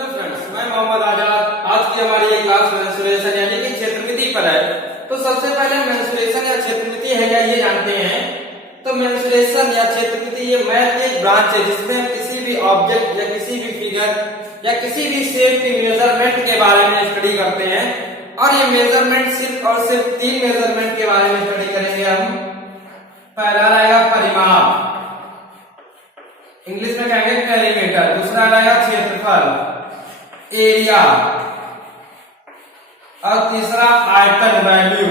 Hello friends, मैं मोहम्मद आजाद। आज की हमारी ये क्लास मेंसुरेशन यानी कि क्षेत्रमिति पर है। तो सबसे पहले मेंसुरेशन या क्षेत्रमिति है क्या ये जानते हैं। तो मेंसुरेशन या क्षेत्रमिति ये मैथ की एक ब्रांच है जिसमें हम किसी भी ऑब्जेक्ट या किसी भी फिगर या किसी भी शेप की मेजरमेंट के बारे में स्टडी करते हैं। और ये मेजरमेंट सिर्फ और सिर्फ 3 मेजरमेंट के बारे में स्टडी करेंगे हम। पहला रहेगा परिमाप, इंग्लिश में कहेंगे पेरीमीटर। दूसरा रहेगा क्षेत्रफल, एरिया। और तीसरा आयतन, वैल्यू।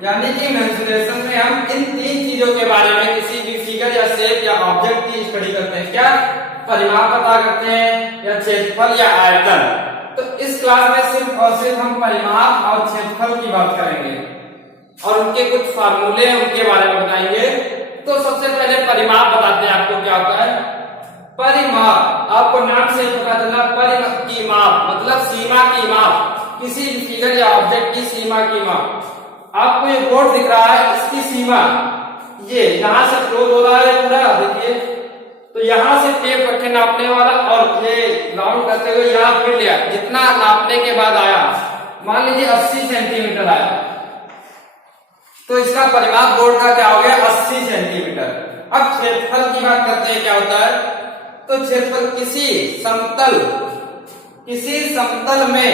यानी कि मेंसुरेशन में हम इन 3 चीजों के बारे में किसी भी फिगर या शेप या ऑब्जेक्ट की स्टडी करते हैं। क्या परिमाप पता करते हैं या क्षेत्रफल या आयतन। तो इस क्लास में सिर्फ और सिर्फ हम परिमाप और क्षेत्रफल की बात करेंगे और उनके कुछ फार्मूले उनके बारे में बताएंगे। तो सबसे पहले परिमाप बताते हैं आपको क्या होता है। परिमाप आपको नाम से पता चला, परिमाप की माप मतलब सीमा की माप, किसी भी फिगर या ऑब्जेक्ट की सीमा की माप। आपको ये बोर्ड दिख रहा है, इसकी सीमा ये यहां से क्लोज हो रहा है पूरा, देखिए। तो यहां से टेप रखे नापने वाला और ये राउंड करते हुए यहां फिर लिया, जितना नापने के बाद आया, मान लीजिए 80 सेंटीमीटर आया, तो इसका परिमाप बोर्ड का क्या हो गया, 80 सेंटीमीटर। अब क्षेत्रफल की बात करते हैं क्या होता है। तो क्षेत्रफल किसी समतल में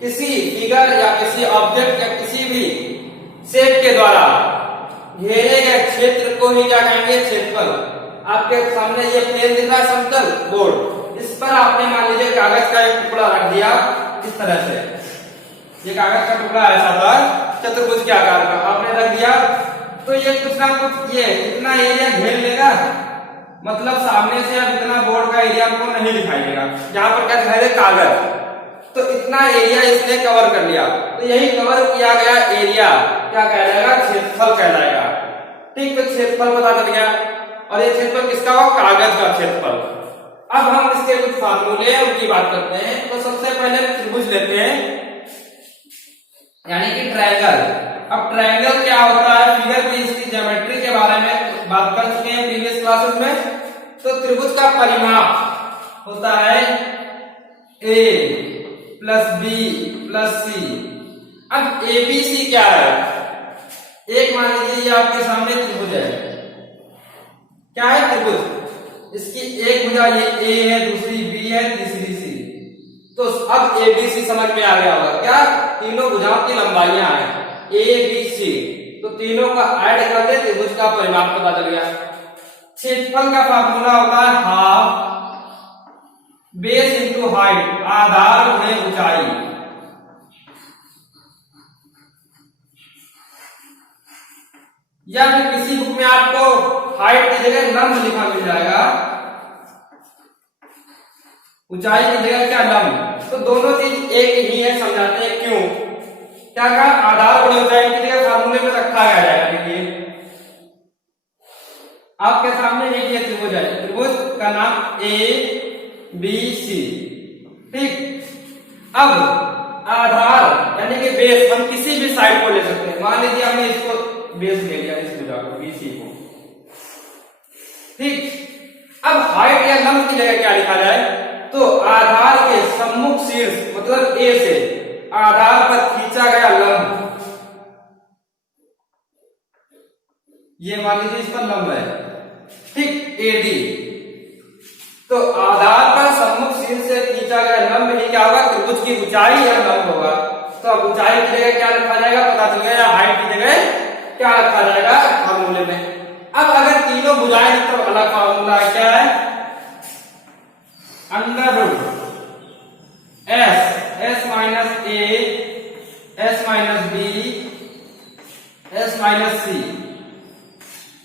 किसी फिगर या किसी ऑब्जेक्ट या किसी भी शेप के द्वारा घेरे गए क्षेत्र को ही क्या कहेंगे, क्षेत्रफल। आपके सामने ये प्लेन दिख रहा है, समतल बोर्ड, इस पर आपने मान लीजिए कागज का एक टुकड़ा रख दिया इस तरह से। ये कागज का टुकड़ा ऐसा था चतुर्भुज के आकार का, आपने रख दिया तो ये कुछ ना कुछ ये इतना एरिया घेर लेगा, मतलब सामने से अब इतना बोर्ड का एरिया आपको नहीं दिखाई देगा। यहाँ पर क्या दिखाई देगा, कागज। तो इतना एरिया इसने कवर कर लिया, तो यही कवर किया गया एरिया क्या कहलाएगा, क्षेत्रफल कहलाएगा। ठीक, तो क्षेत्रफल पता चल गया। और ये क्षेत्रफल किसका हुआ, कागज का क्षेत्रफल। अब हम इसके कुछ फार्मूले उनकी बात करते हैं। तो सबसे पहले त्रिभुज लेते हैं यानी कि ट्रायंगल। अब ट्रायंगल क्या होता है, फिगर की इसकी ज्योमेट्री के बारे में बात कर चुके हैं प्रीवियस क्लासेस में। तो त्रिभुज का परिमाप होता है A plus B plus C। अब ABC क्या है, एक मान लीजिए ये आपके सामने त्रिभुज है। क्या है त्रिभुज, इसकी एक भुजा ये A है, दूसरी B है, तीसरी C। तो अब ABC समझ में आ गया होगा, क्या तीनों भुजाओं की लंबाइयां हैं ABC, तो तीनों का ऐड कर दे, त्रिभुज का परिमाप पता चल गया। क्षेत्रफल का फार्मूला होता है हाफ बेस इंटू हाइट, आधार गुणे ऊंचाई। या फिर किसी बुक में आपको हाइट की जगह लंब लिखा मिल जाएगा, ऊंचाई की जगह क्या लंब। तो दोनों चीज एक ही है, समझाते हैं क्यों। क्या कहा, आधार गुणे ऊंचाई की जगह फार्मूले में रखा गया है। देखिए आपके सामने एक ये त्रिभुज है, त्रिभुज का नाम ABC। ठीक, अब आधार यानी कि बेस हम किसी भी साइड को ले सकते हैं। मान लीजिए हमने इसको बेस ले लिया, इस भुजा को BC को। ठीक, अब हाइट या लंब की जगह क्या लिखा जाए, तो आधार के सम्मुख शीर्ष मतलब A से आधार पर खींचा गया लंब, ये मान लीजिए इस पर लंब है। ठीक, AD। तो आधार पर सम्मुख शीर्ष से खींचा गया लंब ही क्या होगा, त्रिभुज की ऊंचाई या लंब होगा। तो अब ऊंचाई की जगह क्या रखा जाएगा, पता चल गया। हाइट की जगह क्या रखा जाएगा फार्मूले में। अब अगर तीनों भुजाएं तो अलग फार्मूला है, क्या है, under root S minus A S minus B S minus C।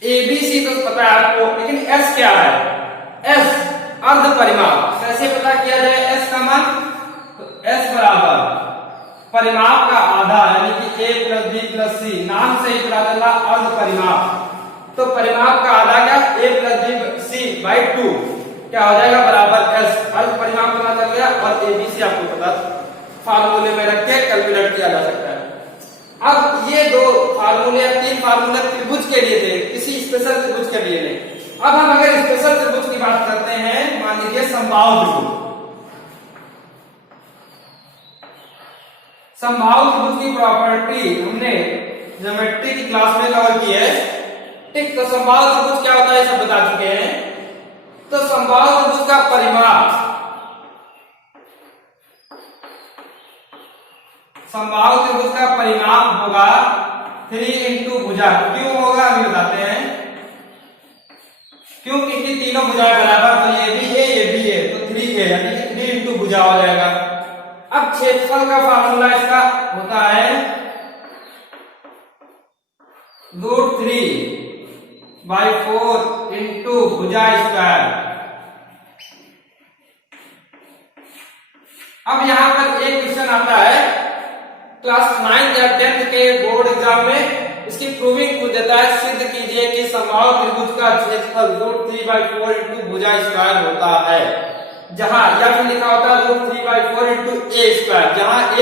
ABC तो पता है आपको, लेकिन S क्या है, S अर्ध परिमाप। कैसे पता किया जाए S का मान, तो S बराबर परिमाप का आधा यानी कि A plus B plus C, नाम से ही पता चला अर्ध परिमाप। तो परिमाप का आधा क्या, A plus B C by 2 क्या हो जाएगा, बराबर S। अर्ध परिमाप पता चल गया और ABC आपको पता फार्मूले में रख के कैलकुलेट किया जा सकता है। अब ये 2 फार्मूले 3 फार्मूले त्रिभुज के लिए थे, किसी स्पेशल त्रिभुज के लिए नहीं। अब हम अगर स्पेशल त्रिभुज की बात करते हैं, मान लीजिए समबाहु त्रिभुज। समबाहु त्रिभुज की प्रॉपर्टी हमने ज्योमेट्री की क्लास में कवर की है, ठीक। तो समबाहु त्रिभुज क्या होता है सब बता चुके हैं। तो समबाहु त्रिभुज का परिमाप, समबाहु त्रिभुज का परिमाप होगा 3 इंटू भुजा। क्यों होगा अभी बताते हैं। क्यों, क्योंकि तीनों भुजाएं बराबर, तो ये भी ए ये भी ए, तो 3a यानी कि 3 इंटू भुजा हो जाएगा। अब क्षेत्रफल का फार्मूला इसका होता है √3/4 इंटू भुजा स्क्वायर। अब यहां पर एक क्वेश्चन आता है क्लास 9 या 10th के बोर्ड एग्जाम में, इसकी प्रूविंग पूछ देता है, सिद्ध कीजिए कि समबाहु त्रिभुज का क्षेत्रफल √3/4 इंटू भुजा स्क्वायर होता है। जहां या फिर लिखा होता है √3/4 इंटू ए स्क्वायर, जहां ए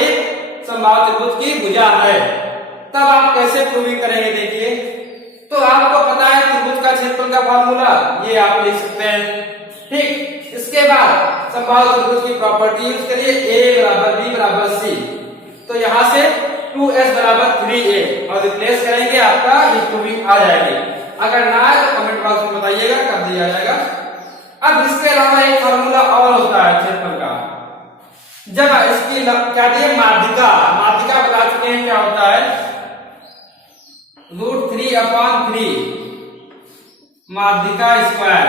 समबाहु त्रिभुज की भुजा है। तब आप कैसे प्रूविंग करेंगे देखिए। तो आपको पता है त्रिभुज का क्षेत्रफल का फार्मूला, ये आप लिख सकते हैं, ठीक। इसके बाद समबाहु त्रिभुज की प्रॉपर्टी यूज करिए, a बराबर b बराबर c। तो यहां से 2s बराबर 3a और रिप्लेस करेंगे, आपका ये प्रूविंग आ जाएगी। अगर ना आए तो कमेंट बॉक्स में बताइएगा, कर दिया जाएगा। अब इसके अलावा एक फार्मूला और होता है क्षेत्रफल का, जब इसकी क्या दिए माध्यिका, माध्यिका बता चुके हैं क्या होता है, √3/3 माध्यिका स्क्वायर,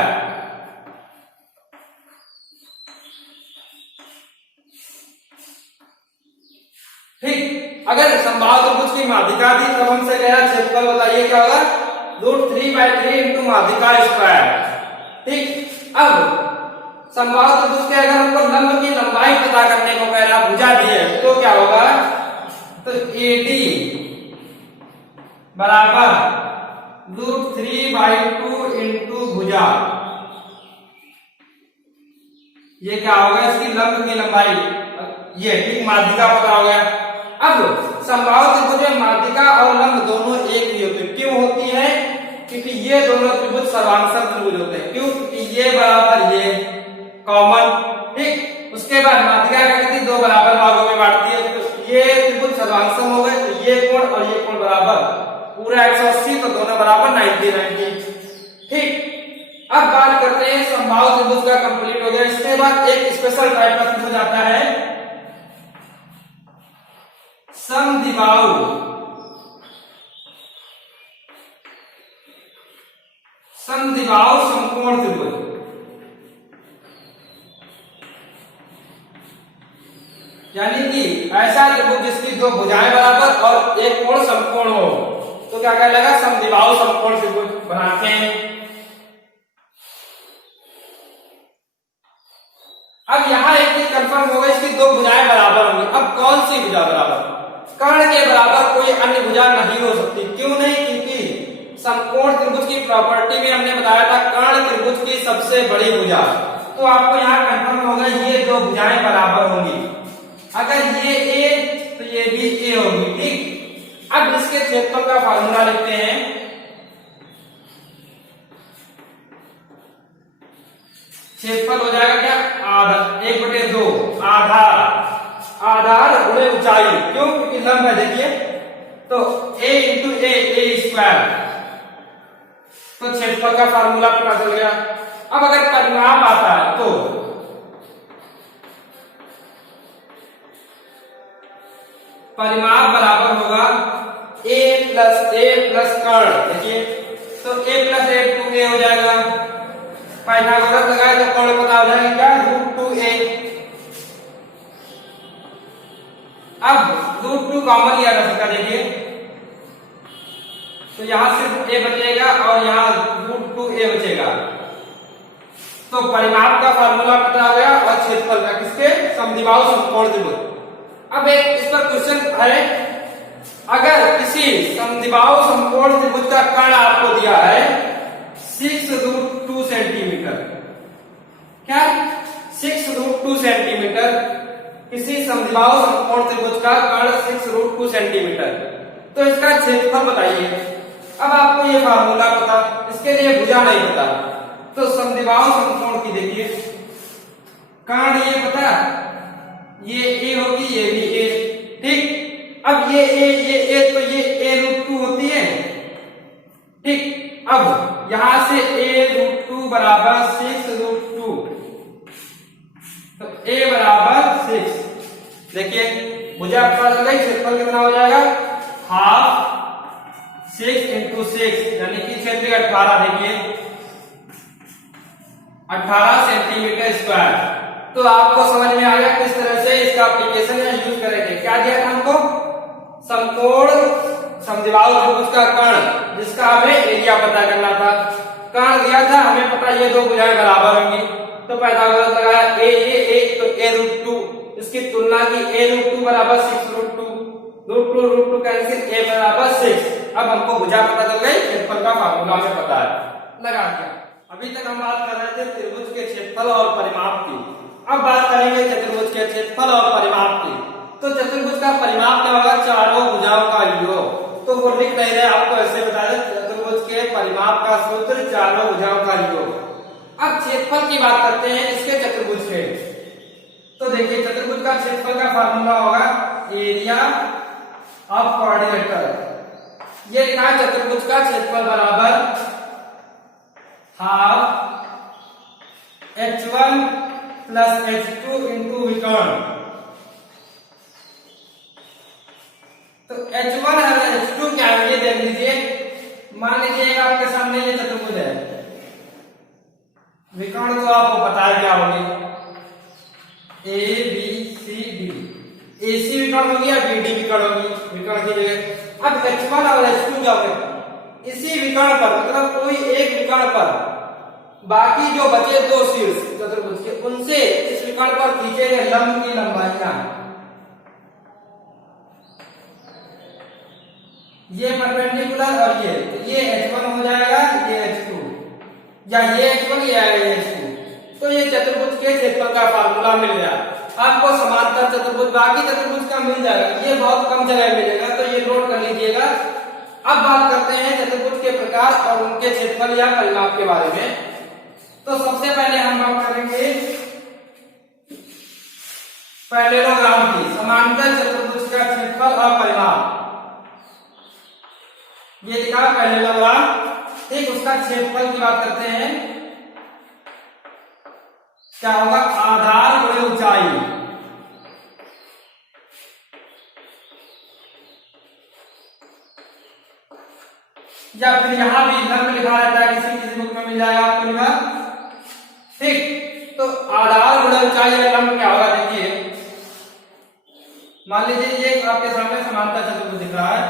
ठीक। अगर समबाहु त्रिभुज की माध्यिका दी तब हमसे कहा क्षेत्रफल बताइए क्या होगा, √3/3 इंटू माध्यिका स्क्वायर, ठीक। अब समबाहु त्रिभुज के अगर हमको लंब की लंबाई पता करने को कह रहा, भुजा दी है, तो क्या होगा, तो AD बराबर √3/2 इंटू भुजा, ये क्या होगा, इसकी लंब की लंबाई, ये ठीक, माध्यिका पता हो गया। अब समबाहु त्रिभुज में माध्यिका और लंब दोनों एक ही होते हैं। क्यों होती है, क्योंकि ये दोनों त्रिभुज सर्वांशक त्रिभुज होते हैं। क्यों, क्योंकि ये बराबर ये कॉमन, ठीक। उसके बाद माध्यिका क्या करती है, दो बराबर भागों में बांटती है, तो ये त्रिभुज सर्वांशक हो गए, तो ये कोण और ये कोण बराबर, पूरा 180, तो दोनों बराबर 90, ठीक। अब बात करते हैं समबाहु त्रिभुज का कंप्लीट हो गया। इसके बाद एक स्पेशल टाइप का त्रिभुज आता है समद्विबाहु, समद्विबाहु समकोण त्रिभुज। यानी कि ऐसा त्रिभुज जिसकी दो भुजाएं बराबर और एक कोण समकोण हो, तो क्या कहलाएगा, समद्विबाहु समकोण त्रिभुज बनाते हैं। अब यहां एक चीज कंफर्म हो गई, इसकी दो भुजाएं बराबर होंगी। अब कौन सी भुजा बराबर, कर्ण के बराबर कोई अन्य भुजा नहीं हो सकती। क्यों नहीं, क्योंकि समकोण त्रिभुज की प्रॉपर्टी में हमने बताया था कर्ण त्रिभुज की सबसे बड़ी भुजा, तो आपको यहाँ कंफर्म होगा ये दो भुजाएं बराबर होंगी। अगर ये ए तो ये भी ए होगी, ठीक। अब इसके क्षेत्रफल का फार्मूला लिखते हैं, क्षेत्रफल हो जाएगा क्या, आधा 1/2 आधार गुणे ऊंचाई। क्यों, क्योंकि लंब है, देखिए, तो a इंटू ए स्क्वायर, तो क्षेत्रफल का फार्मूला पता चल गया। अब अगर परिमाप आता है तो परिमाप बराबर होगा a प्लस कर्ण, देखिए, तो a प्लस a 2a हो जाएगा। पाइथागोरस लगाए तो कर्ण पता हो जाएगा क्या, √2a। अब √2 कॉमन लिया जा सकता, देखिए, तो यहां सिर्फ a बचेगा और यहां √2a बचेगा। तो परिमाप का फार्मूला पता हो गया और क्षेत्रफल का, किसके, समद्विबाहु समकोण त्रिभुज। अब एक इस पर क्वेश्चन है, अगर किसी समद्विबाहु समकोण त्रिभुज का कर्ण आपको दिया है 6√2 सेंटीमीटर, क्या 6√2 सेंटीमीटर, किसी समद्विबाहु समकोण त्रिभुज का कर्ण 6√2 सेंटीमीटर, तो इसका क्षेत्रफल बताइए। अब आपको ये फार्मूला पता, इसके लिए भुजा नहीं पता, तो समद्विबाहु समकोण की देखिए कर्ण ये पता, ये ए होगी, ये भी ए, ठीक। अब ये ए तो ये a√2 होती है, ठीक। अब यहां से a√2 बराबर 6√2, तो a बराबर 6। देखिए मुझे आपको पता चल गई क्षेत्रफल कितना हो जाएगा, हाफ 6 इंटू 6 यानी कि क्षेत्र 18, देखिए 18 सेंटीमीटर स्क्वायर। तो आपको समझ में आ गया किस तरह से इसका एप्लीकेशन या यूज करेंगे। क्या दिया था हमको, समकोण समद्विबाहु त्रिभुज का कर्ण, जिसका हमें एरिया पता करना था। कर्ण दिया था, हमें पता ये दो भुजाएं बराबर होंगी, तो पाइथागोरस लगाया ए तो a√2, इसकी तुलना की a√2 बराबर 6√2, √2 कैंसिल, a बराबर 6। अब हमको भुजा पता चल गई, क्षेत्रफल का फार्मूला हमें पता है, लगा दिया। अभी तक हम बात कर रहे थे त्रिभुज के क्षेत्रफल और परिमाप की, अब बात करेंगे चतुर्भुज के क्षेत्रफल और परिमाप की। तो चतुर्भुज का परिमाप क्या होगा, चारों भुजाओं का योग। तो वो लिख नहीं रहे, आपको ऐसे बता दें, चतुर्भुज के परिमाप का सूत्र चारों भुजाओं का योग। अब क्षेत्रफल की बात करते हैं इसके चतुर्भुज के। तो देखिए चतुर्भुज का क्षेत्रफल का फार्मूला होगा एरिया ऑफ क्वाड्रिलेटरल। ये लिखा है चतुर्भुज का क्षेत्रफल बराबर half h1 plus h2 into विकर्ण। तो h1 और h2 क्या है ये देख लीजिए। मान लीजिए आपके सामने ये चतुर्भुज है, विकर्ण तो आपको पता है क्या होगी, A B C D, AC विकर्ण होगी या BD विकर्ण होगी, विकर्ण की जगह। अब h1 और h2 क्या होंगे, इसी विकर्ण पर, मतलब कोई एक विकर्ण पर बाकी जो बचे दो शीर्ष चतुर्भुज के, उनसे इस विकर्ण पर खींचे गए लंब की लंबाइयां, ये परपेंडिकुलर और ये h1 हो जाएगा, ये h2, या ये h1 या ये h2। तो ये चतुर्भुज के क्षेत्रफल का फार्मूला मिल गया आपको। समांतर चतुर्भुज बाकी चतुर्भुज का मिल जाएगा, ये बहुत कम जगह मिलेगा, तो ये नोट कर लीजिएगा। अब बात करते हैं चतुर्भुज के प्रकार और उनके क्षेत्रफल या परिमाप के बारे में। तो सबसे पहले हम बात करेंगे पैरेललोग्राम की, समांतर चतुर्भुज का क्षेत्रफल और परिमाप। ये लिखा पैरेललोग्राम, ठीक। उसका क्षेत्रफल की बात करते हैं, क्या होगा, आधार गुणे ऊंचाई। या फिर यहां भी लंब लिखा रहता है, किसी किसी बुक में मिल जाएगा आपको लिखा, ठीक। तो आधार गुणे ऊंचाई या लंब क्या होगा, देखिए मान लीजिए ये आपके सामने समांतर चतुर्भुज दिख रहा है,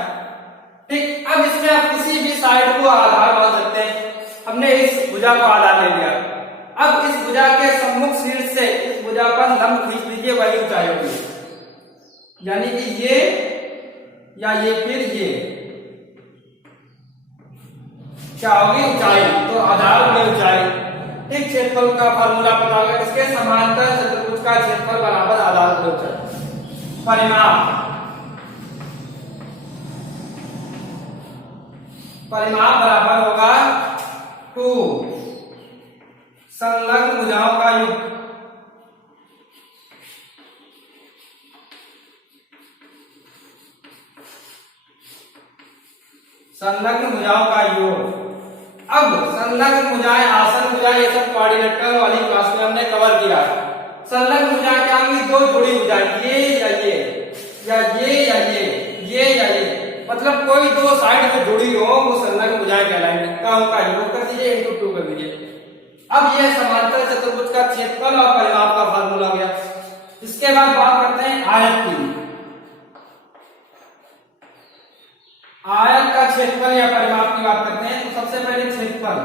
ठीक। अब इसमें आप किसी भी साइड को आधार मान सकते हैं। हमने इस भुजा को आधार ले लिया, अब इस भुजा के सम्मुख शीर्ष से इस भुजा पर लंब खींच लीजिए, वही ऊंचाई होगी, यानी कि ये या ये फिर ये क्या होगी, ऊंचाई। तो आधार में ऊंचाई, ठीक। क्षेत्रफल का फार्मूला पता होगा, इसके समांतर चतुर्भुज का क्षेत्रफल बराबर आधार में ऊंचाई। परिमाप, परिमाप बराबर होगा 2 संलग्न भुजाओं का योग। संलग्न भुजाओं का योग। अब संलग्न भुजाएं, आसन भुजाएं, ये सब क्वाड्रिलेटरल वाली क्लास में हमने कवर किया। संलग्न भुजाएं क्या होंगी, दो जुड़ी भुजाएं, ये या ये या ये या ये या ये, मतलब कोई दो साइड में जुड़ी हो वो संलग्न भुजाएं कहलाएंगी। का उनका योग कर दीजिए, इंटू 2 कर दीजिए। अब ये समांतर चतुर्भुज का क्षेत्रफल और परिमाप का फार्मूला हो गया। इसके बाद बात करते हैं आयत की। आयत का क्षेत्रफल या परिमाप की बात करते हैं, तो सबसे पहले क्षेत्रफल,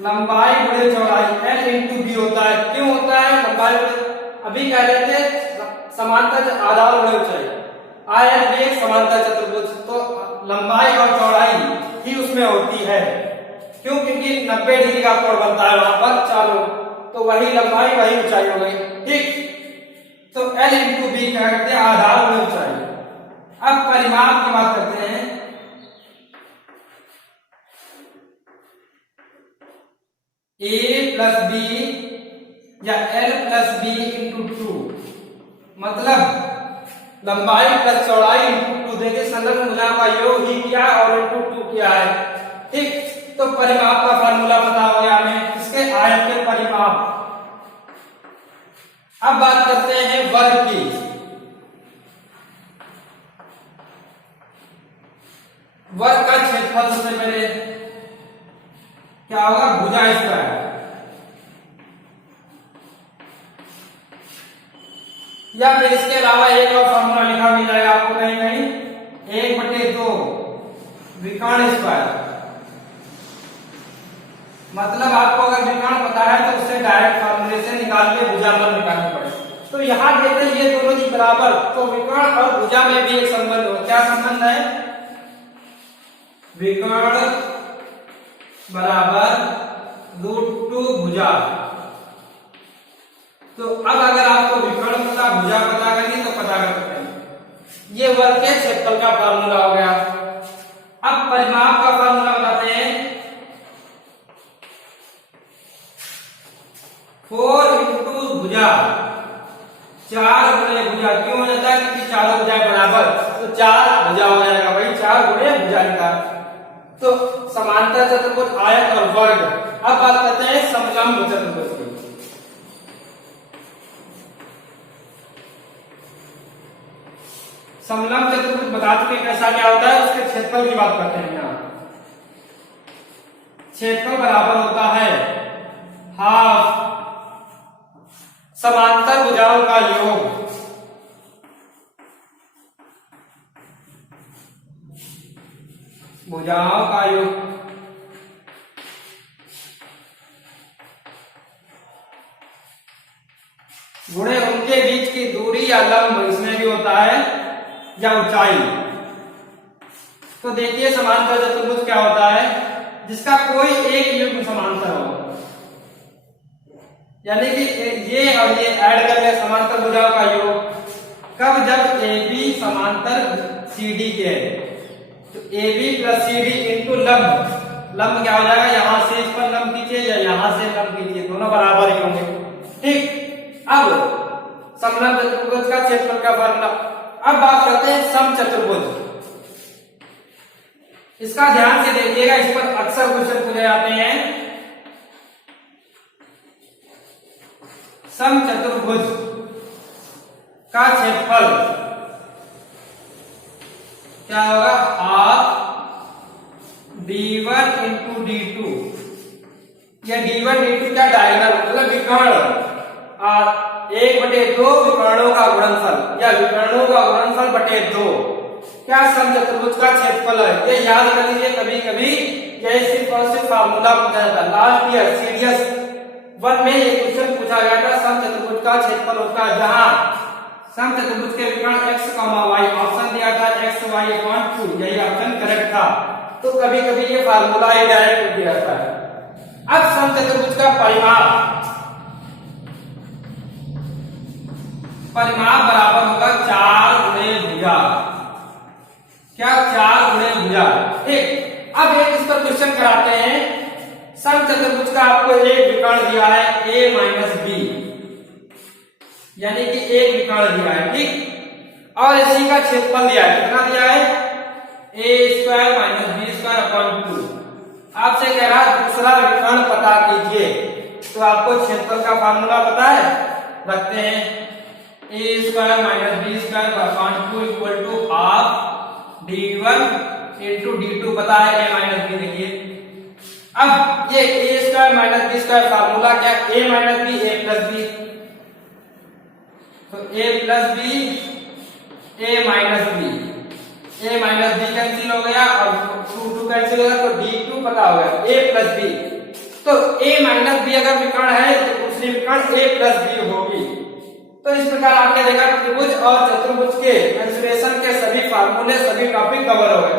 लंबाई गुणे चौड़ाई, L इंटू B होता है। क्यों होता है लंबाई? अभी कह रहे थे समांतर आधार गुणे ऊंचाई, आयत भी एक समांतर चतुर्भुज, तो लंबाई और चौड़ाई ही उसमें होती है। क्यों? क्योंकि 90 डिग्री का कोण बनता है वहां पर चारों, तो वही लंबाई वही ऊंचाई हो गई, ठीक। तो L इंटू B क्या करते हैं, आधार गुणे ऊंचाई। अब परिमाप की बात करते हैं, ए प्लस बी या L plus B into two, मतलब लंबाई प्लस चौड़ाई इंटू टू देखे संलग्न भुजाओं का योग ही किया और इंटू टू किया है। ठीक, तो परिमाप का फार्मूला पता हो गया हमें, इसके आयत के परिमाप। अब बात करते हैं वर्ग की। वर्ग का क्षेत्रफल सबसे पहले क्या होगा, भुजा स्क्वायर, या फिर इसके अलावा एक और फॉर्मूला लिखा मिल जाएगा आपको कहीं कहीं, 1/2 विकर्ण स्क्वायर। मतलब आपको अगर विकर्ण पता है तो उससे डायरेक्ट फॉर्मूले से निकाल के भुजामल निकालनी पड़े। तो यहां देखते हैं ये दोनों जी बराबर, तो विकर्ण और भुजा में भी एक संबंध हो। क्या संबंध है, विकर्ण बराबर √2 भुजा। तो अब अगर आपको विकर्ण पता भुजा पता करनी तो पता कर सकते हैं। ये वर्ग के क्षेत्रफल का फार्मूला हो गया। अब परिमाप का फार्मूला बताते हैं, 4 इंटू भुजा, 4 गुणे भुजा। क्यों हो जाता है, क्योंकि चारों भुजाएं बराबर, तो 4 भुजा हो जाएगा, वही 4 गुणे भुजा निकाल। तो समांतर चतुर्भुज, आयत और वर्ग। अब बात करते हैं समलंब चतुर्भुज की। समलंब चतुर्भुज बता चुके कैसा क्या होता है, उसके क्षेत्रफल की बात करते हैं। यहाँ क्षेत्रफल बराबर होता है हाफ समांतर भुजाओं का योग भुजाओं का योग गुणे उनके बीच की दूरी या लंब, इसमें भी होता है, या ऊंचाई। तो देखिए समांतर चतुर्भुज क्या होता है, जिसका कोई एक युग्म समांतर हो, यानी कि ये और ये ऐड कर लिया समांतर भुजाओं का योग। कब, जब ए बी समांतर सी डी के है, तो A B plus C D into लंब। लंब क्या हो जाएगा, यहां से इस पर लंब कीजिए या यहां से लंब कीजिए, दोनों बराबर ही होंगे। ठीक, अब समलंब चतुर्भुज का क्षेत्रफल का फार्मूला। अब बात करते हैं समचतुर्भुज। इसका ध्यान से देखिएगा, इस पर अक्सर क्वेश्चन पूछे जाते हैं। समचतुर्भुज का क्षेत्रफल क्या होगा, हाफ d1 इंटू d2। या d1 d2 क्या, डायगोनल मतलब विकर्ण, और 1/2 विकर्णों का गुणनफल या विकर्णों का गुणनफल बटे 2 क्या समचतुर्भुज का क्षेत्रफल है। ये याद कर लीजिए, कभी कभी ये सिर्फ और सिर्फ फार्मूला पूछा जाता है। लास्ट ईयर सीडीएस 1 में ये क्वेश्चन पूछा गया था, समचतुर्भुज का क्षेत्रफल होता है जहां समचतुर्भुज के विकर्ण x, y, ऑप्शन दिया था xy/2, यही ऑप्शन करेक्ट था। तो कभी कभी ये फार्मूला ही डायरेक्ट दिया जाता है। अब समचतुर्भुज का परिमाप बराबर होगा 4 गुणे भुजा। क्या, 4 गुणे भुजा। ठीक, अब एक इस पर क्वेश्चन कराते हैं। समचतुर्भुज का आपको एक विकर्ण दिया है a माइनस बी, यानी कि एक विकर्ण दिया है। ठीक, और इसी का क्षेत्रफल दिया है, कितना दिया है, a² माइनस b² 2। आपसे कह रहा है दूसरा विकर्ण पता कीजिए, तो आपको क्षेत्रफल का फार्मूला पता है, रखते हैं a² minus b² 2 equal to half d1 into d2 पता है, a माइनस बी। देखिए अब ये a² माइनस b² फार्मूला क्या, a minus B a plus B, तो a plus B a minus B cancel हो गया और 2 कैंसिल हो गया, तो d2 पता हो गया, a प्लस बी। तो a माइनस बी अगर विकर्ण है तो दूसरी विकर्ण a प्लस बी होगी। तो इस प्रकार आपने देखा त्रिभुज और चतुर्भुज के मेंसुरेशन के सभी फार्मूले, सभी टॉपिक कवर हो गए।